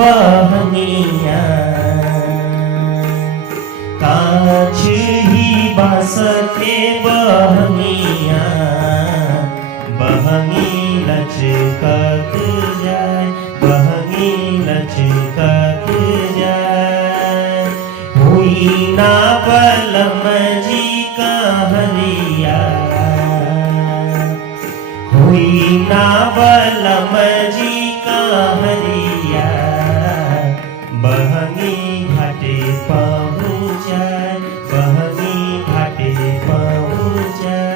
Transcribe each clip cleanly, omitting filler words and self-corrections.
बहंगिया काछ ही बास के बहंगिया बहंगी लचकत जाए बहंगी लचकत जाए हुई ना बलम जी का हरिया हुई ना बलम जी का हरिया बहंगी घाटे पहुँचाए बहंगी घाटे पहुँचाए।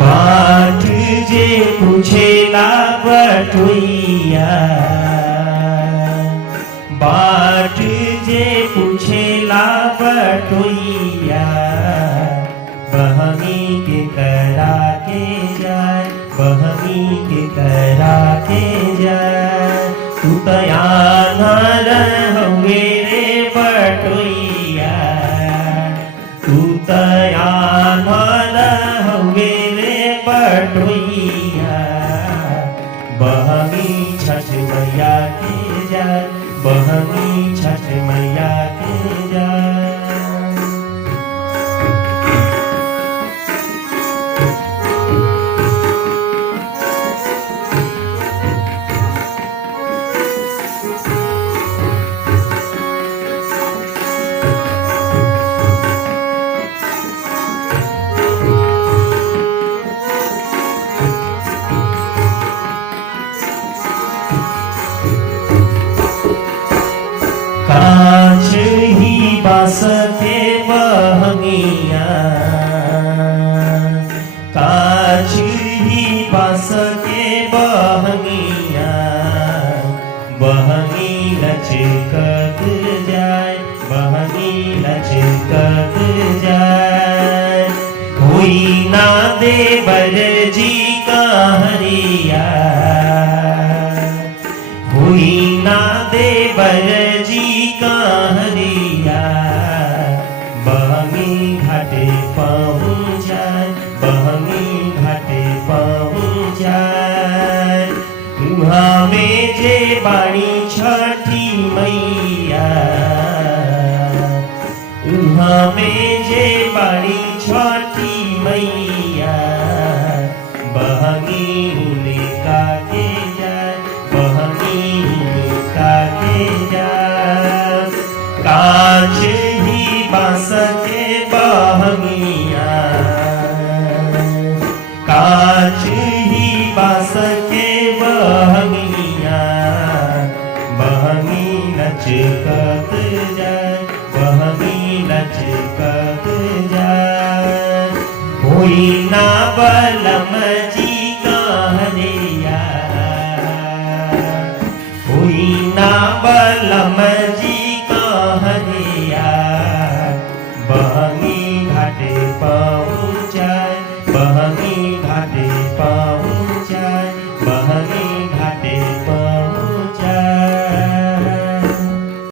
बाट जे पूछेला बटुइया बाट जे पूछेला बटुइया बहंगी के करा के जाए बहंगी के करा के जाए तू तयाना रहुए रे बटुइया तू तयाना रहुए बटुइया बहंगी छठ मैया के जाए बहंगी छठ मैया के जाए। काछ ही बास के बहंगिया काछ ही बास के बहंगिया बहंगी लचकत जाए बहंगी लचकत जाए हुई ना देवर जी का हरिया हुई ना देवर जी का हरिया बहंगी घाटे पहुँचाए बहंगी घाटे पहुँचाए उहाँ में जे बाणी छठी मैया उहाँ में जे बाणी छठी मैया बहंगी उनका के जाए बहंगी उनका के जाए काछ ही बास के बहंगिया काछ ही बास के बहंगिया बहंगी लचकत जाए बहंगी लचकत जाए हुई ना बलम जी का हरिया हुई ना बलम जी का हरिया बहंगी घाटे पहुँचाए